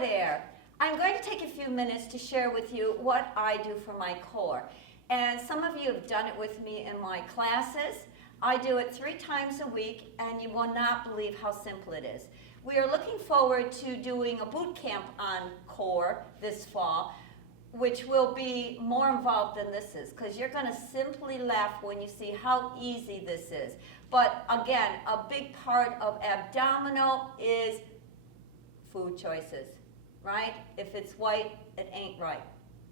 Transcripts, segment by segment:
there. I'm going to take a few minutes to share with you what I do for my core. And some of you have done it with me in my classes. I do it 3 times a week, and you will not believe how simple it is. We are looking forward to doing a boot camp on core this fall, which will be more involved than this is, because you're going to simply laugh when you see how easy this is. But again, a big part of abdominal is food choices, right? If it's white, it ain't right.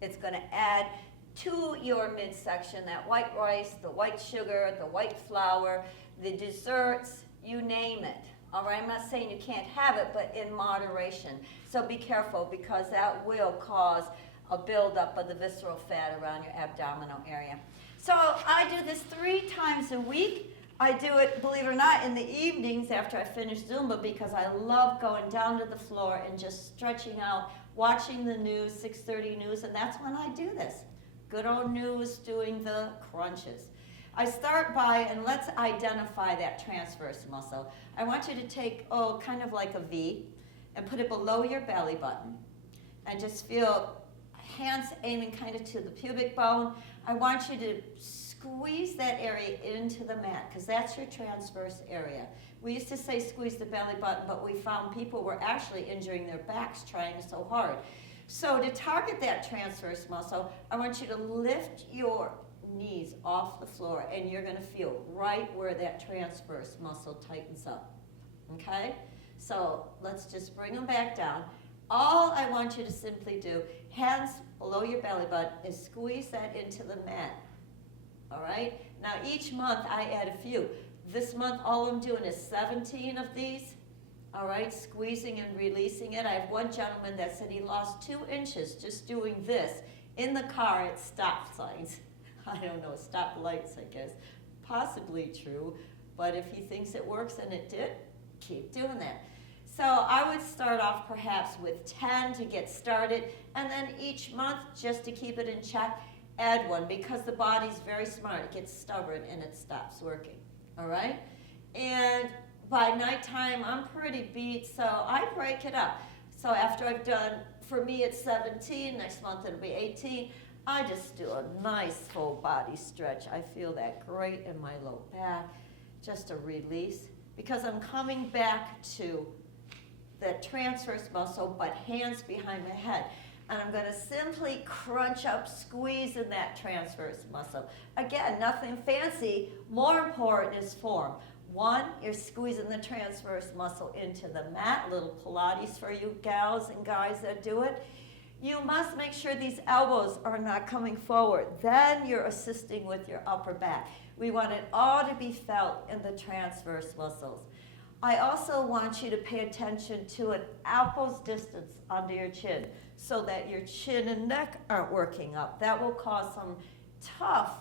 It's going to add to your midsection that white rice, the white sugar, the white flour, the desserts, you name it. All right, I'm not saying you can't have it, but in moderation. So be careful, because that will cause a buildup of the visceral fat around your abdominal area. So I do this 3 times a week. I do it, believe it or not, in the evenings after I finish Zumba, because I love going down to the floor and just stretching out, watching the news, 6:30 news, and that's when I do this. Good old news, doing the crunches. I start by, and let's identify that transverse muscle. I want you to take, kind of like a V, and put it below your belly button. And just feel hands aiming kind of to the pubic bone. I want you to squeeze that area into the mat, because that's your transverse area. We used to say squeeze the belly button, but we found people were actually injuring their backs trying so hard. So to target that transverse muscle, I want you to lift your knees off the floor, and you're going to feel right where that transverse muscle tightens up. Okay? So let's just bring them back down. All I want you to simply do, hands below your belly button, is squeeze that into the mat. All right? Now each month I add a few. This month all I'm doing is 17 of these. All right, squeezing and releasing it. I have one gentleman that said he lost 2 inches just doing this in the car at stop signs. I don't know, stop lights, I guess. Possibly true, but if he thinks it works and it did, keep doing that. So I would start off perhaps with 10 to get started, and then each month, just to keep it in check, add 1, because the body's very smart. It gets stubborn and it stops working, all right? And by nighttime, I'm pretty beat, so I break it up. So after I've done, for me it's 17, next month it'll be 18, I just do a nice full body stretch. I feel that great in my low back, just a release, because I'm coming back to that transverse muscle, but hands behind my head. And I'm going to simply crunch up, squeeze in that transverse muscle. Again, nothing fancy. More important is form. 1, you're squeezing the transverse muscle into the mat. Little Pilates for you gals and guys that do it. You must make sure these elbows are not coming forward. Then you're assisting with your upper back. We want it all to be felt in the transverse muscles. I also want you to pay attention to an elbow's distance under your chin, so that your chin and neck aren't working up. That will cause some tough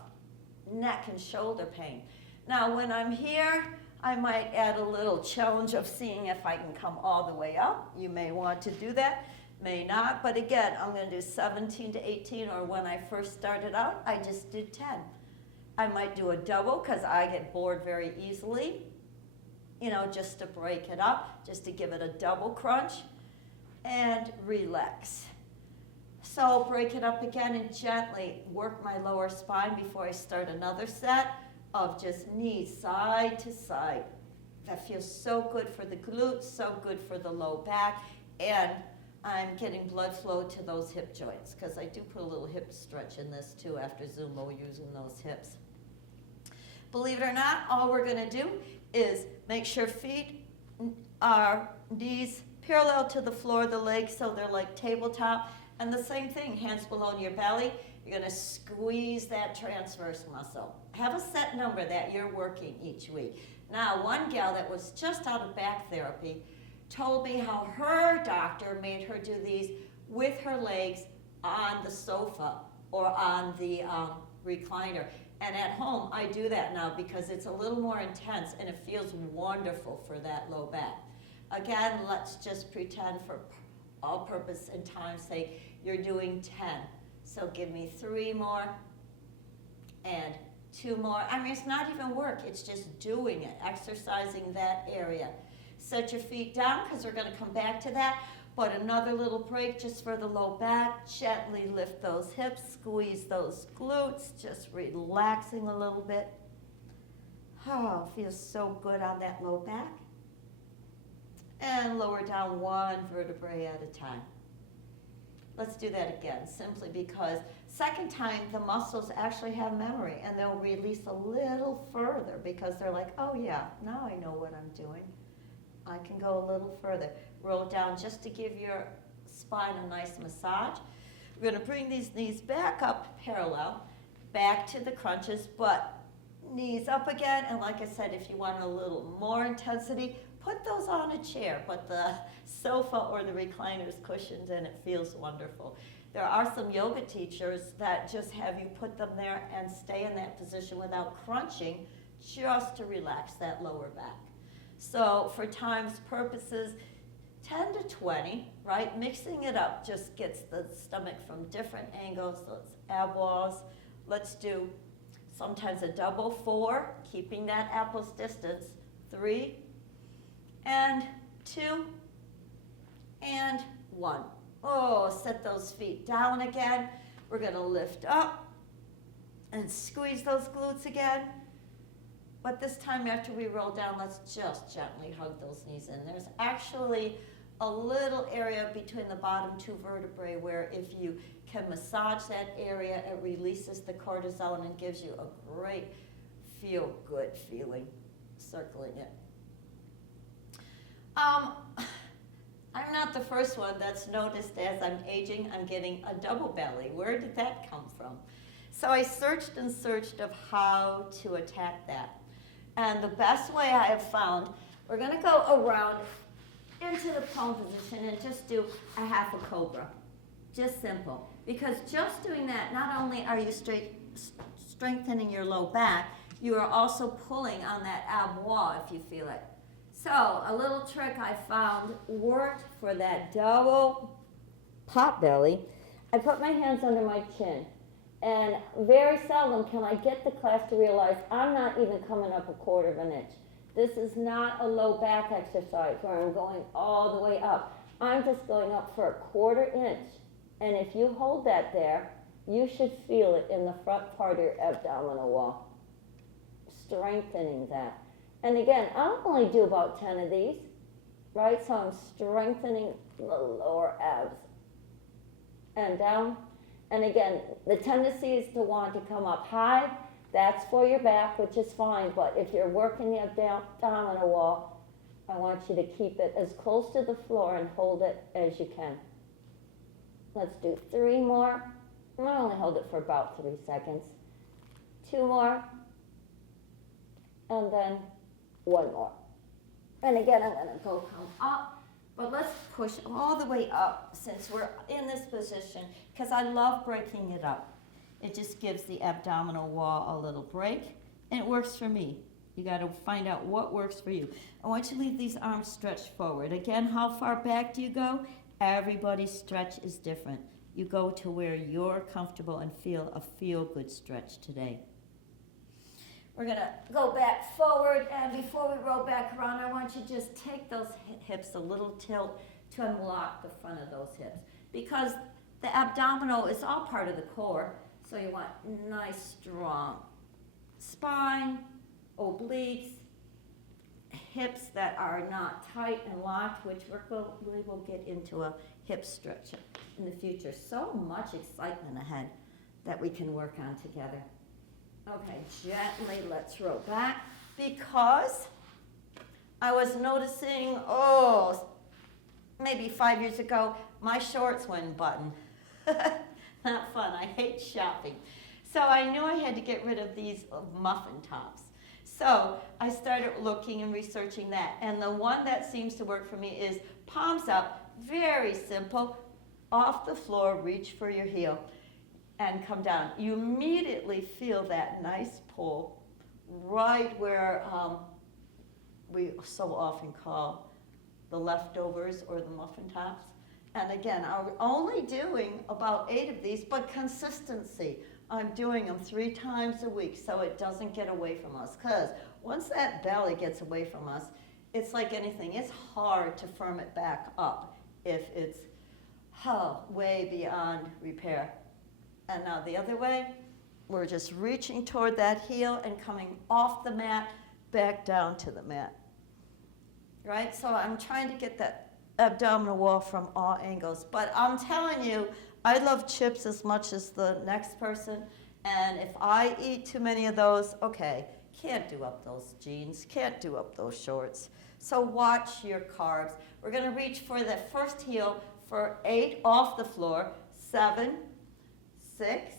neck and shoulder pain. Now when I'm here, I might add a little challenge of seeing if I can come all the way up. You may want to do that, may not, but again, I'm going to do 17 to 18, or when I first started out, I just did 10. I might do a double, because I get bored very easily, just to break it up, just to give it a double crunch, and relax. So break it up again and gently work my lower spine before I start another set of just knees side to side. That feels so good for the glutes, so good for the low back, and I'm getting blood flow to those hip joints, because I do put a little hip stretch in this too after Zumba, using those hips. Believe it or not, all we're going to do is make sure feet are knees parallel to the floor of the legs, so they're like tabletop. And the same thing, hands below your belly. You're going to squeeze that transverse muscle. Have a set number that you're working each week. Now, one gal that was just out of back therapy told me how her doctor made her do these with her legs on the sofa or on the recliner. And at home, I do that now, because it's a little more intense and it feels wonderful for that low back. Again, let's just pretend for all purpose and time's sake, you're doing 10. So give me 3 more and 2 more. I mean, it's not even work, it's just doing it, exercising that area. Set your feet down, because we're going to come back to that. Put another little break just for the low back. Gently lift those hips, squeeze those glutes, just relaxing a little bit. Oh, feels so good on that low back. And lower down one vertebrae at a time. Let's do that again, simply because second time the muscles actually have memory and they'll release a little further because they're like, oh yeah, now I know what I'm doing. I can go a little further. Roll down just to give your spine a nice massage. We're going to bring these knees back up parallel, back to the crunches, but knees up again. And like I said, if you want a little more intensity, put those on a chair. Put the sofa or the recliner's cushions in. It feels wonderful. There are some yoga teachers that just have you put them there and stay in that position without crunching, just to relax that lower back. So for time's purposes, 10 to 20, right? Mixing it up just gets the stomach from different angles. So it's ab walls. Let's do sometimes a double 4, keeping that apples distance. 3 and 2 and 1. Oh, set those feet down again. We're going to lift up and squeeze those glutes again. But this time after we roll down, let's just gently hug those knees in. There's actually a little area between the bottom 2 vertebrae where if you can massage that area, it releases the cortisol and gives you a great feel-good feeling circling it. I'm not the first one that's noticed as I'm aging, I'm getting a double belly. Where did that come from? So I searched and searched of how to attack that. And the best way I have found, we're going to go around into the prone position and just do a half a cobra. Just simple. Because just doing that, not only are you strengthening your low back, you are also pulling on that ab wall if you feel it. So a little trick I found worked for that double pot belly. I put my hands under my chin. And very seldom can I get the class to realize I'm not even coming up a quarter of an inch. This is not a low back exercise where I'm going all the way up. I'm just going up for a quarter inch. And if you hold that there, you should feel it in the front part of your abdominal wall, strengthening that. And again, I'll only do about 10 of these, right? So I'm strengthening the lower abs. And down. And again, the tendency is to want to come up high. That's for your back, which is fine. But if you're working the abdominal wall, I want you to keep it as close to the floor and hold it as you can. Let's do 3 more. I'm going to only hold it for about 3 seconds. 2 more. And then 1 more. And again, I'm going to come up. But let's push all the way up since we're in this position because I love breaking it up. It just gives the abdominal wall a little break, and it works for me. You got to find out what works for you. I want you to leave these arms stretched forward. Again, how far back do you go? Everybody's stretch is different. You go to where you're comfortable and feel a feel-good stretch today. We're going to go back forward, and before we roll back around, I want you to just take those hips a little tilt to unlock the front of those hips because the abdominal is all part of the core, so you want nice, strong spine, obliques, hips that are not tight and locked, which we will get into a hip stretch in the future. So much excitement ahead that we can work on together. Okay, gently let's roll back because I was noticing, maybe 5 years ago, my shorts wouldn't button. Not fun, I hate shopping. So I knew I had to get rid of these muffin tops. So I started looking and researching that. And the one that seems to work for me is palms up, very simple, off the floor, reach for your heel. And come down. You immediately feel that nice pull right where we so often call the leftovers or the muffin tops. And again, I'm only doing about 8 of these, but consistency. I'm doing them 3 times a week so it doesn't get away from us. Because once that belly gets away from us, it's like anything. It's hard to firm it back up. if it's way beyond repair. And now the other way, we're just reaching toward that heel and coming off the mat, back down to the mat. Right? So I'm trying to get that abdominal wall from all angles. But I'm telling you, I love chips as much as the next person. And if I eat too many of those, okay, can't do up those jeans, can't do up those shorts. So watch your carbs. We're going to reach for the first heel for 8 off the floor. 7, 6,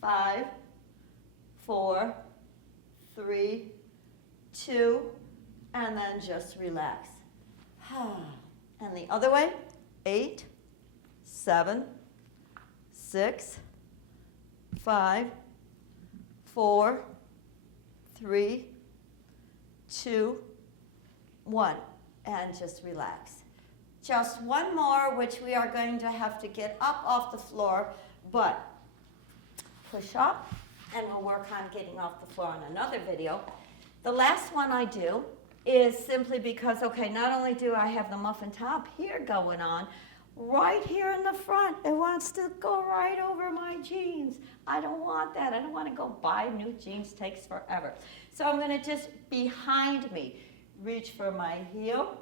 5, 4, 3, 2, and then just relax. And the other way, 8, 7, 6, 5, 4, 3, 2, 1, and just relax. Just one more, which we are going to have to get up off the floor, but push up, and we'll work on getting off the floor in another video. The last one I do is simply because, okay, not only do I have the muffin top here going on, right here in the front, it wants to go right over my jeans. I don't want that. I don't want to go buy new jeans. Takes forever. So I'm going to just behind me, reach for my heel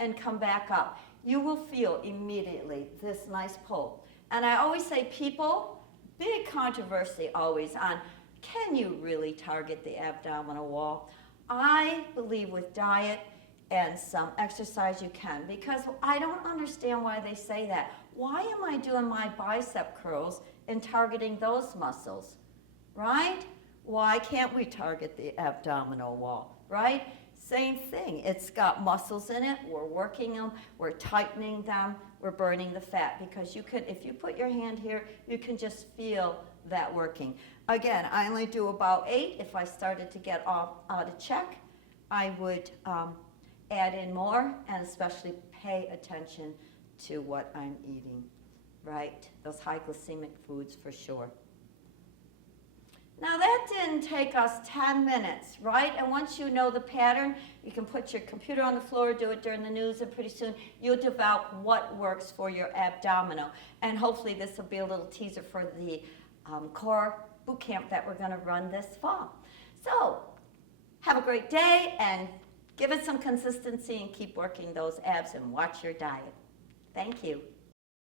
and come back up. You will feel immediately this nice pull. And I always say, people, big controversy always on, can you really target the abdominal wall? I believe with diet and some exercise you can, because I don't understand why they say that. Why am I doing my bicep curls and targeting those muscles, right? Why can't we target the abdominal wall, right? Same thing. It's got muscles in it. We're working them. We're tightening them. We're burning the fat, because you can, if you put your hand here, you can just feel that working. Again, I only do about 8. If I started to get out of check, I would add in more, and especially pay attention to what I'm eating, right? Those high glycemic foods for sure. Now that didn't take us 10 minutes, right? And once you know the pattern, you can put your computer on the floor, do it during the news, and pretty soon you'll develop what works for your abdominal. And hopefully this will be a little teaser for the core boot camp that we're going to run this fall. So have a great day, and give it some consistency and keep working those abs, and watch your diet. Thank you.